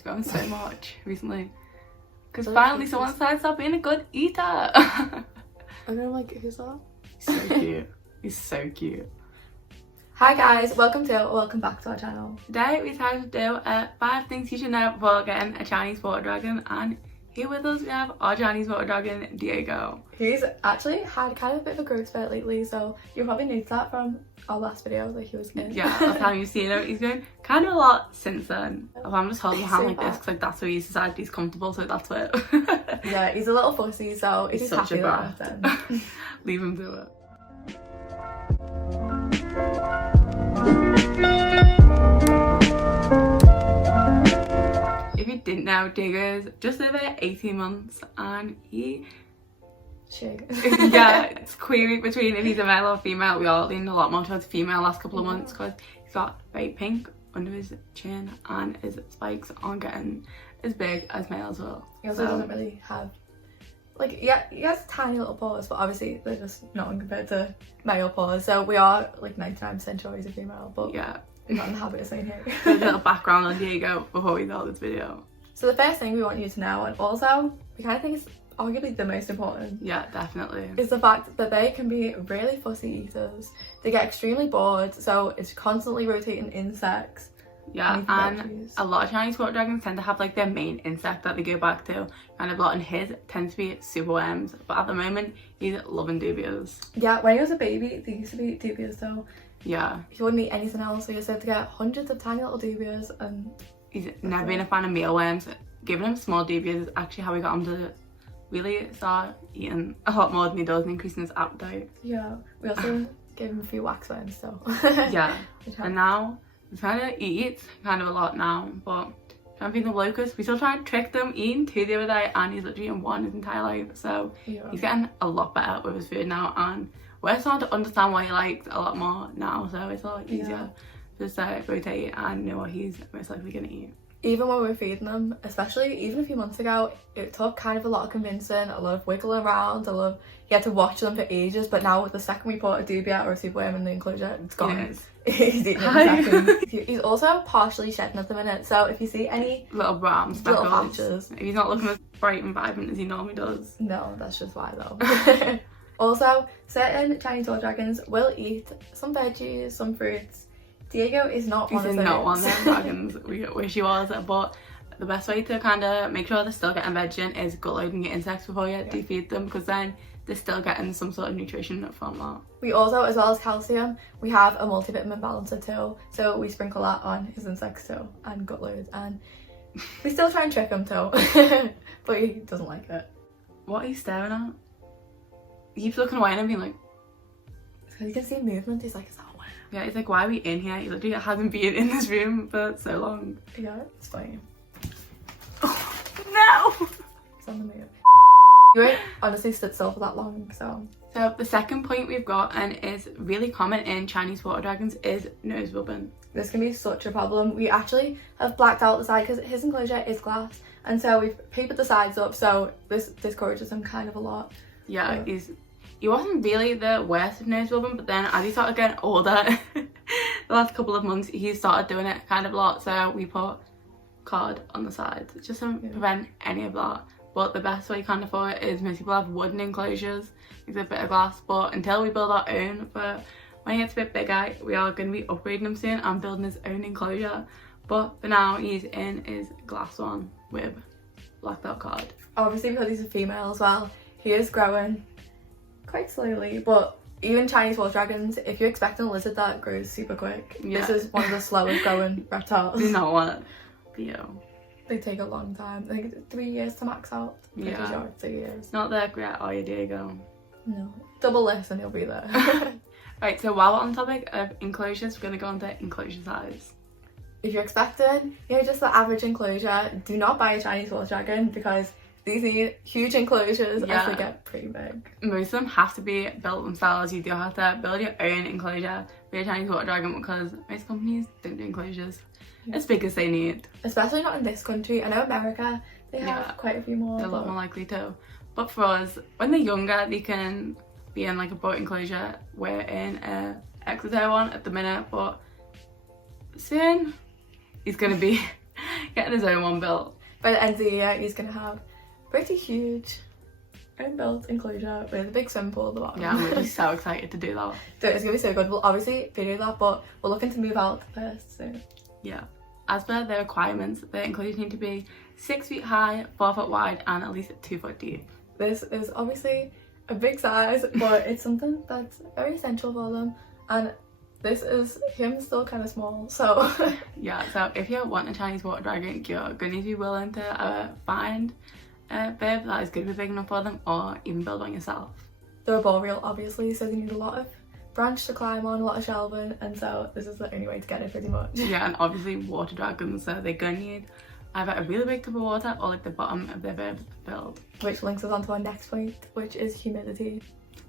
He's grown so much recently. Because finally someone decided to stop being a good eater. I don't know, like, who's that? He's so cute. He's so cute. Hi guys, welcome back to our channel. Today we decided to do 5 things you should know before getting a Chinese water dragon, and here with us we have our Chinese water dragon, Diego. He's actually had kind of a bit of a growth spurt lately, so you'll probably notice that from our last video that he was in. Yeah, last time you've seen him, he's grown kind of a lot since then. I'm just holding my hand like this because like, that's where he's decided he's comfortable, so that's where. Yeah, he's a little fussy, so if he's such happy a brat. then Leave him do it. If you didn't know, Diego's just over 18 months and he... Yeah, it's query between if he's a male or female. We are leaning a lot more towards female last couple of months because he's got very pink under his chin and his spikes aren't getting as big as males will. he also doesn't really have, like, yeah, he has tiny little paws, but obviously they're just nothing compared to male paws, so we are like 99% sure he's a female, but yeah, we're not in the habit of saying here. So a little background on Diego before we start this video. So the first thing we want you to know, and also we kind of think it's arguably the most important, Yeah, definitely, is the fact that they can be really fussy eaters. They get extremely bored, so it's constantly rotating insects. yeah, and a lot of Chinese water dragons tend to have like their main insect that they go back to kind of a lot, and his tends to be super worms, but at the moment he's loving dubias. Yeah, when he was a baby they used to be dubias, though. Yeah, He wouldn't eat anything else, so you said to get hundreds of tiny little dubias, and he's never been a fan of mealworms. Giving him small dubias is actually how we got him to really start eating a lot more than he does and increasing his appetite. yeah, we also gave him a few waxworms, so Yeah, and now he's he eats kind of a lot now, but trying to feed them locusts. We still try to trick them eating 2 the other day, and he's literally eaten 1 his entire life, so yeah. he's getting a lot better with his food now, and we're starting to understand what he likes a lot more now, so it's a lot easier to rotate and know what he's most likely going to eat. Even when we were feeding them, especially even a few months ago, it took kind of a lot of convincing, a lot of wiggling around, you had to watch them for ages, but now with the second we put a dubia or a superworm in the enclosure, it's gone. Yes. He's eating it in seconds. He's also partially shedding at the minute, so if you see any Little brown little speckles, patches, if he's not looking as bright and vibrant as he normally does. no, that's just why though. Also, certain Chinese water dragons will eat some veggies, some fruits. Diego is not one of those. He's not one of them dragons. We wish he was, but the best way to kind of make sure they're still getting veg in is gut loading your insects before you defeed them, because then they're still getting some sort of nutrition from that. We also, as well as calcium, we have a multivitamin balancer too, so we sprinkle that on his insects too, and gut loads, and we still try and trick him too, but he doesn't like it. What are you staring at? He keeps looking away and I'm being like... So you can see movement, he's like, is that a worm? Yeah, he's like, why are we in here? He literally hasn't been in this room for so long. Yeah, it's fine. Oh, no! He's on the move. You won't honestly sit still for that long, so... So the second point we've got, and is really common in Chinese water dragons, is nose rubbing. This can be such a problem. We actually have blacked out the side because his enclosure is glass, and so we've papered the sides up, so this discourages him kind of a lot. Yeah, he wasn't really the worst of nose rubbing, but then as he started getting older, the last couple of months, he started doing it kind of a lot, so we put card on the sides just to prevent any of that. But the best way kind of for it is most people have wooden enclosures with a bit of glass, but until we build our own, for when he gets a bit bigger, we are going to be upgrading him soon and building his own enclosure. But for now, he's in his glass one with blacked out card. Obviously, because he's a female as well, he is growing quite slowly, but even Chinese water dragons, if you're expecting a lizard that grows super quick, this is one of the slowest growing reptiles. He's not one for you. They take a long time. I think it's 3 years to max out. Yeah. Sure it's 2 years. Not there yet, are you, Diego? No. Double this and he'll be there. Right, so while we're on the topic of enclosures, we're going to go on to enclosure size. If you're expecting, just the average enclosure, do not buy a Chinese water dragon because these need huge enclosures as they get pretty big. Most of them have to be built themselves. You do have to build your own enclosure for your Chinese water dragon because most companies don't do enclosures as big as they need. Especially not in this country. I know America, they have quite a few more. They're a lot more likely to. But for us, when they're younger, they can be in like a boat enclosure. We're in a Exeter one at the minute, but soon he's going to be getting his own one built. By the end of the year, he's gonna have pretty huge own built enclosure with a big swimming pool at the bottom. Yeah, I'm really so excited to do that. So it's gonna be so good. We'll obviously video that, but we're looking to move out first soon. Yeah. As per the requirements, the enclosures need to be 6 feet high, 4 foot wide, and at least 2 foot deep. This is obviously a big size, but it's something that's very essential for them. And this is him still kind of small, so yeah. So if you want a Chinese water dragon, you're going to be willing to find a bib that is going to be big enough for them, or even build one yourself. They're arboreal, obviously, so they need a lot of branch to climb on, a lot of shelving, and so this is the only way to get it pretty much. Yeah, and obviously water dragons, so they're going to need either a really big tub of water or like the bottom of their bibs filled. Which links us on to our next point, which is humidity.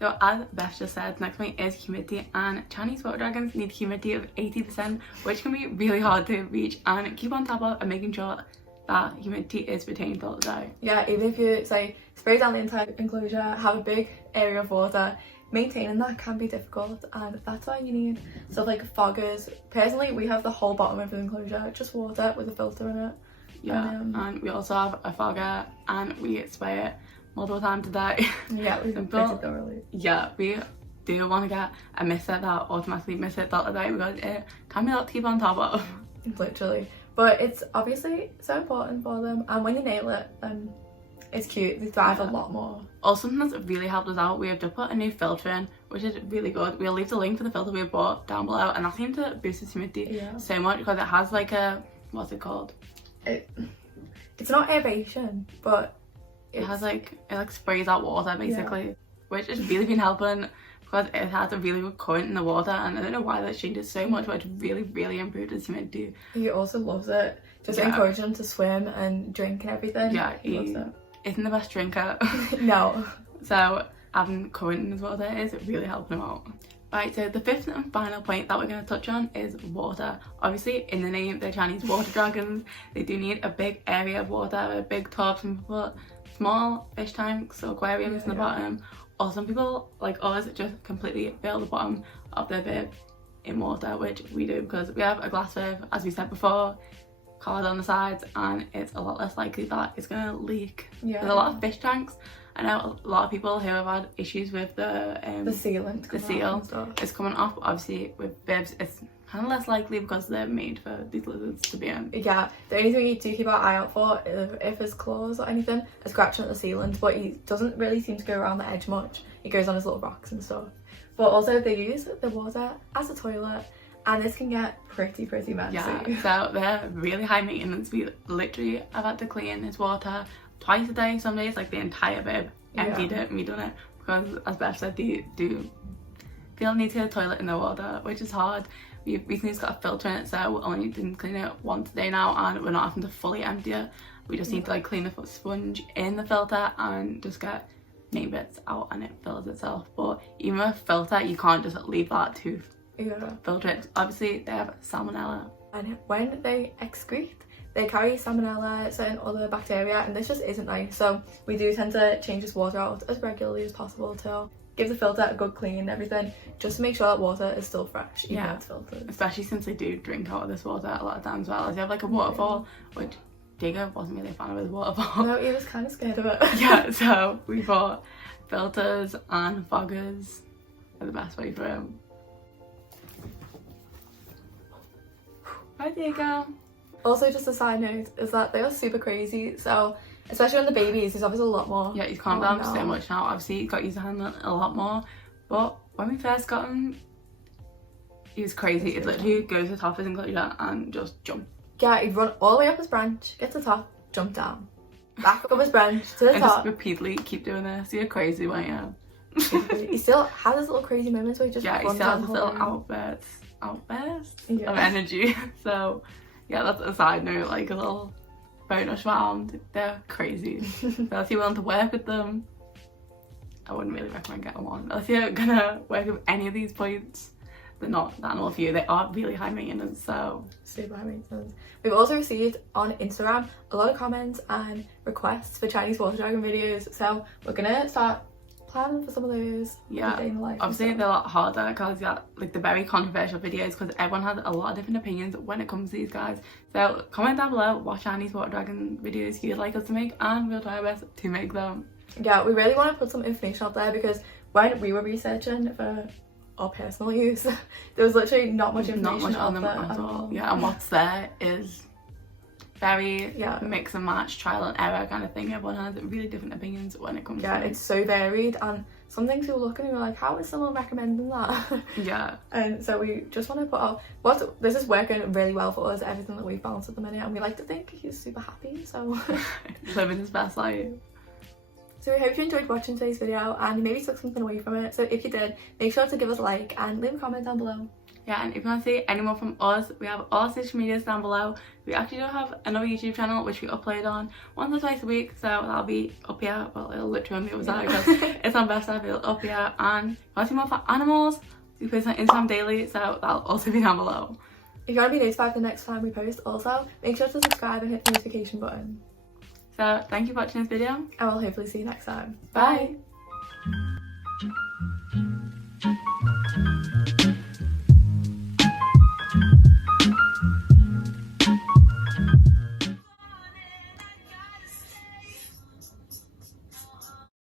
So as Beth just said, next point is humidity, and Chinese water dragons need humidity of 80%, which can be really hard to reach, and keep on top of and making sure that humidity is retained all the time. Yeah, even if you say spray down the entire enclosure, have a big area of water, maintaining that can be difficult, and that's why you need stuff like foggers. Personally, we have the whole bottom of the enclosure just water with a filter in it. Yeah, and we also have a fogger, and we spray it multiple times a day. Yeah, we Simple. thoroughly. Yeah, we do want to get a mister that automatically mists it all the day, because it can be a lot to keep on top of. Literally. But it's obviously so important for them, and when you nail it, then it's cute. They thrive a lot more. Also, something that's really helped us out, we have just put a new filter in, which is really good. We'll leave the link for the filter we bought down below, and that seems to boost its humidity so much, because it has like a, what's it called? It's not aeration, but it has like, it like sprays out water basically, which has really been helping, because it has a really good current in the water, and I don't know why that changes so much, but it's really improved its humidity. He also loves it. Just encouraging him to swim and drink and everything. Yeah, he loves it. Isn't the best drinker. No. So having current in his water is really helping him out. Right, so the fifth and final point that we're going to touch on is water. Obviously, in the name, they're Chinese water dragons. They do need a big area of water, a big tub. Some people small fish tanks or aquariums in the bottom, or some people like us just completely fill the bottom of their bib in water, which we do because we have a glass with, as we said before, card on the sides, and it's a lot less likely that it's going to leak. There's a lot of fish tanks. I know a lot of people who have had issues with the sealant. The seal is coming off. Obviously, with bibs, it's kind of less likely because they're made for these lizards to be in. Yeah, the only thing you do keep our eye out for is if his claws or anything are scratching at the sealant, but he doesn't really seem to go around the edge much. He goes on his little rocks and stuff. But also, they use the water as a toilet, and this can get pretty messy. Yeah, so they're really high maintenance. We literally have had to clean his water twice a day some days, like the entire bib, emptied it and we done it, because as Beth said, they do feel need to get a toilet in their water, which is hard. We recently just got a filter in it, so we're only doing clean it once a day now, and we're not having to fully empty it. We just need to like clean the sponge in the filter and just get main bits out, and it fills itself. But even with a filter, you can't just leave that to filter it. Obviously, they have salmonella, and when they excrete, they carry salmonella, certain other bacteria, and this just isn't nice. So we do tend to change this water out as regularly as possible to give the filter a good clean and everything, just to make sure that water is still fresh, even though it's filtered. Especially since they do drink out of this water a lot of times as well. As you have like a waterfall, which Jacob wasn't really a fan of his waterfall. No, he was kind of scared of it. Yeah, so we thought filters and foggers are the best way for him. Hi Diego. Also, just a side note is that they are super crazy, so especially on the babies, he's obviously a lot more. Yeah, he's calmed down so much now. Obviously, he got used to handling a lot more, but when we first got him, he was crazy. He'd literally go to the top of his enclosure and just jump. Yeah, he'd run all the way up his branch, get to the top, jump down, back up his branch to the and top. Just repeatedly keep doing this. You're crazy, weren't you? He still has his little crazy moments where he just he still has his little outbursts of energy. So yeah, that's a side note, like a little bonus round. They're crazy. So if you're willing to work with them, I wouldn't really recommend getting one. Unless you're gonna work with any of these points, they're not the animal for you. They are really high maintenance, so super high maintenance. We've also received on Instagram a lot of comments and requests for Chinese water dragon videos, so we're gonna start planning for some of those. Yeah, day in the life obviously they're a lot harder because like the very controversial videos, because everyone has a lot of different opinions when it comes to these guys. So comment down below what Chinese water dragon videos you'd like us to make, and we'll try our best to make them. Yeah, we really want to put some information out there, because when we were researching for our personal use, there was literally not much information on them at all. Yeah, and what's there is very mix and match, trial and error kind of thing. Everyone has really different opinions when it comes to it. It's so varied, and some things you'll look at and you're like, how is someone recommending that? Yeah. And so we just want to put out this is working really well for us, everything that we've balanced at the minute, and we like to think he's super happy, so living his best life. So we hope you enjoyed watching today's video and you maybe took something away from it. So if you did, make sure to give us a like and leave a comment down below. Yeah, and if you want to see any more from us, we have all social medias down below. We actually do have another YouTube channel which we upload on once or twice a week, so that'll be up here. Well, it'll literally be on the other side because it's on best stuff. It'll up here. And if you want to see more for animals, we post on Instagram daily, so that'll also be down below. If you want to be notified the next time we post, also make sure to subscribe and hit the notification button. So thank you for watching this video, and we'll hopefully see you next time. Bye. Bye.